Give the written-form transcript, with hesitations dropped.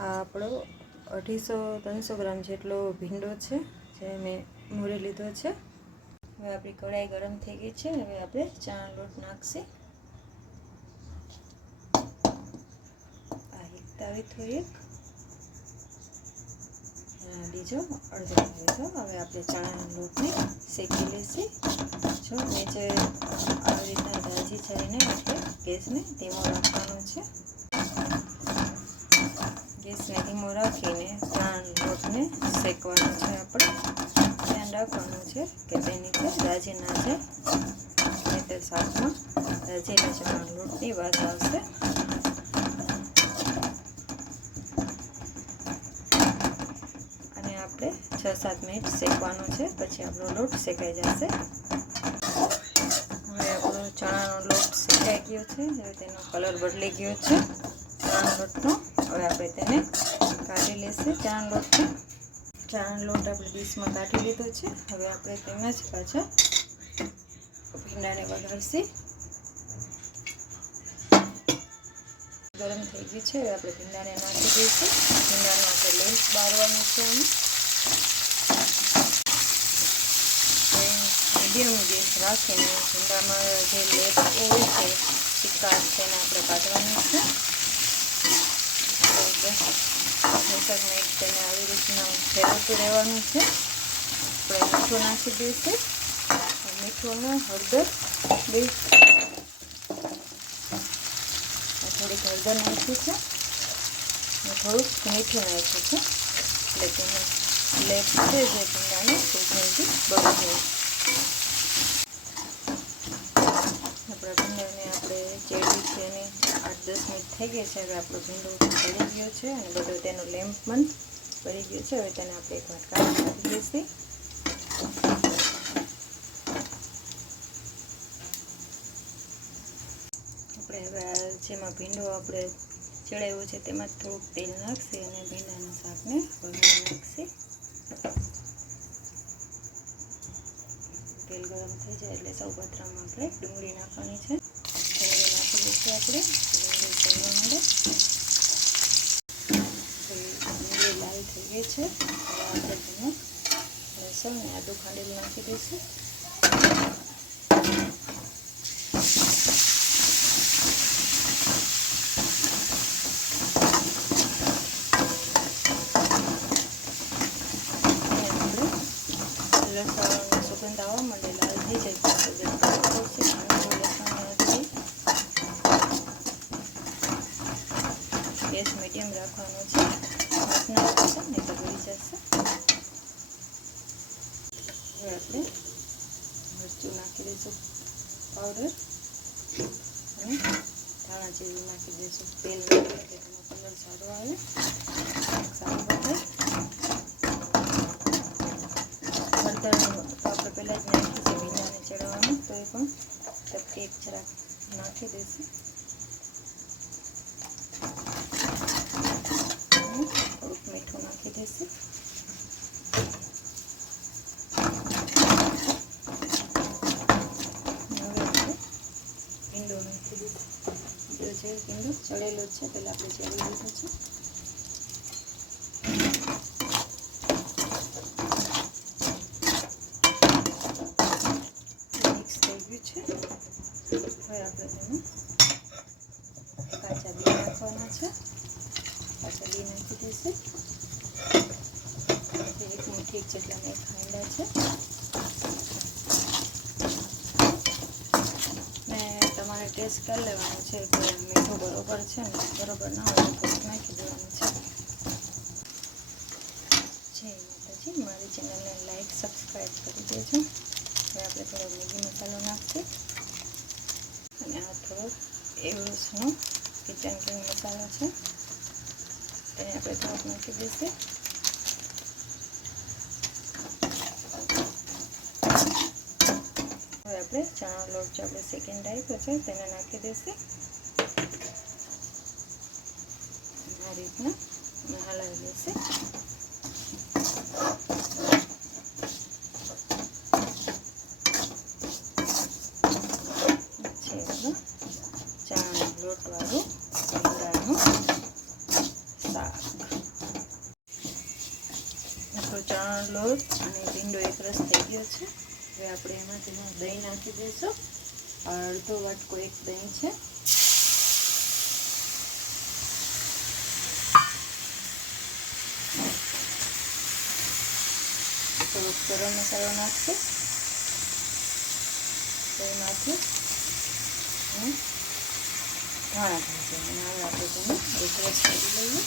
આ આપણો 250-300 ગ્રામ જેટલો ભીંડો છે જે મેં મોરી લીધો છે। હવે આપણી કઢાઈ ગરમ થઈ ગઈ છે। હવે આપણે ચણાનો લોટ નાખીએ। આ એક તાવીથો એક, બીજો અડધો તાવીથો। હવે આપણે ચણાના લોટને શેકી લઈશું। જો નીચે આવી રીતના દાજી ચડીને આપણે ગેસને ધીમો રાખવાનો છે। ગેસને ધીમો રાખીને ચણાના લોટને શેકવાનો છે। આપણે ધ્યાન રાખવાનું છે કે તે નીચે દાજી ના જાય, નહીંતર શાકમાં દાજેલા ચણાના લોટની વાસ આવશે। અને આપણે 6-7 મિનિટ શેકવાનો છે, પછી આપણો લોટ શેકાઈ જશે। હવે આપણો ચણાનો લોટ શેકાઈ ગયો છે। હવે તેનો કલર બદલી ગયો છે ચણાના લોટનો। હવે આપણે તેને કાઢી લઈશું ચણાનો લોટને। ચણાનો લોટ આપણે ડીશમાં કાઢી લીધો છે। હવે આપણે તેમાં જ પાછા ભીંડાને વઘારશું। ગરમ થઈ ગયું છે। હવે આપણે ભીંડાને નાખી દઈશું। ભીંડાનો આપણે લેસ બારવાનું છે। મીડિયમ ગેસ રાખીને ભીંડામાં જે લેસ હોય છે, ચીકાશ તેને આપણે કાઢવાની છે। 10 મિનિટ તેને આવી રીતના ફેરવતું રહેવાનું છે। આપણે મીઠું નાખી દઈશું। મીઠું ને હળદર બે, થોડીક હળદર નાખી છે અને થોડુંક મીઠું નાખ્યું છે, એટલે તેનો લેપ છે જે ભીંડાને ખૂબ જલ્દી બળી જાય। આપણા ભીંડાને આપણે ચેડવી છે અને 8-10 મિનિટ થઈ ગઈ છે। હવે આપણો ભીંડો બળી ગયો છે અને બધો તેનો લેમ્પ પણ બળી ગયો છે। હવે તેને આપણે એક વાટકામાં નાખી દઈશું। આપણે હવે જેમાં ભીંડો આપણે ચડાવ્યો છે તેમાં થોડુંક તેલ નાખીએ અને ભીંડાના શાકને વઘારી નાખીએ। તેલ ગરમ થઈ જાય એટલે સૌ પ્રથમ આપણે ડુંગળી નાખવાની છે। ડુંગળી નાખી દઈશું આપણે, ડુંગળી ચડવા માંડે। ડુંગળી લાલ થઈ ગઈ છે। હવે આપણે તેમાં લસણ અને આદું ખાંડેલું નાખી દઈશું। લસણ સુગંધ આવવા માંડે, લાલ થઈ જાય ગેસ મીડિયમ રાખવાનો છે, હાથ ના રાખશે નહીં તો બળી જશે। હવે આપણે મરચું નાખી દઈશું પાવડર અને ધાણા જીરું નાખી દઈશું। તેલ નાખીએ એટલે તેનો કલર સારો આવે, સારું બને। હળદર તો આપણે પહેલાં જ નાખી છે ભીંડાને ચડાવવાનું, તો એ પણ ટપકી એક જરાક નાખી દઈશું। થોડુંક મીઠું નાખી દઈશું। હવે આપણે ભીંડો નાખી દીધો છે। ભીંડો ચડેલો છે, પહેલાં આપણે ચડી લીધો છે। મિક્સ થઈ ગયું છે। હવે આપણે તેમાં કાચા બી નાખવાના છે। કાચા બી નાખી દઈશું। એક મુઠ્ઠી જેટલા મેં ખાંડા છે। તમારે ટેસ્ટ કરી લેવાનું છે કે મીઠું બરોબર છે ને, બરોબર ના હોય તો થોડુંક નાખી દેવાનું છે। જય માતાજી, મારી ચેનલને લાઈક સબસ્ક્રાઈબ કરી દેજો। હવે આપણે થોડો મેગી મસાલો નાખીએ અને આ થોડો એવરેસ્ટનો કિચન કિંગ મસાલો છે, તેને આપણે થોડોક નાખી દઈશું। હવે આપણે ચણાનો લોટ જે આપણે શેકીને રાખ્યો છે તેને નાખી દઈશું। આ રીતના હલાવી દઈશું। ચણાનો લોટવાળું ભીંડાનું શાક। ચણાનો લોટ અને ભીંડો એકરસ થઈ ગયો છે. હવે આપણે એમાં તેમાં દહીં નાખી દઈશું. અડધો વાટકો એક દહીં છે. થોડોક ગરમ મસાલો નાખીએ એમાંથી અને ધાણા ભાજી અને હવે આપણે તેને એકરસ કરી લઈએ.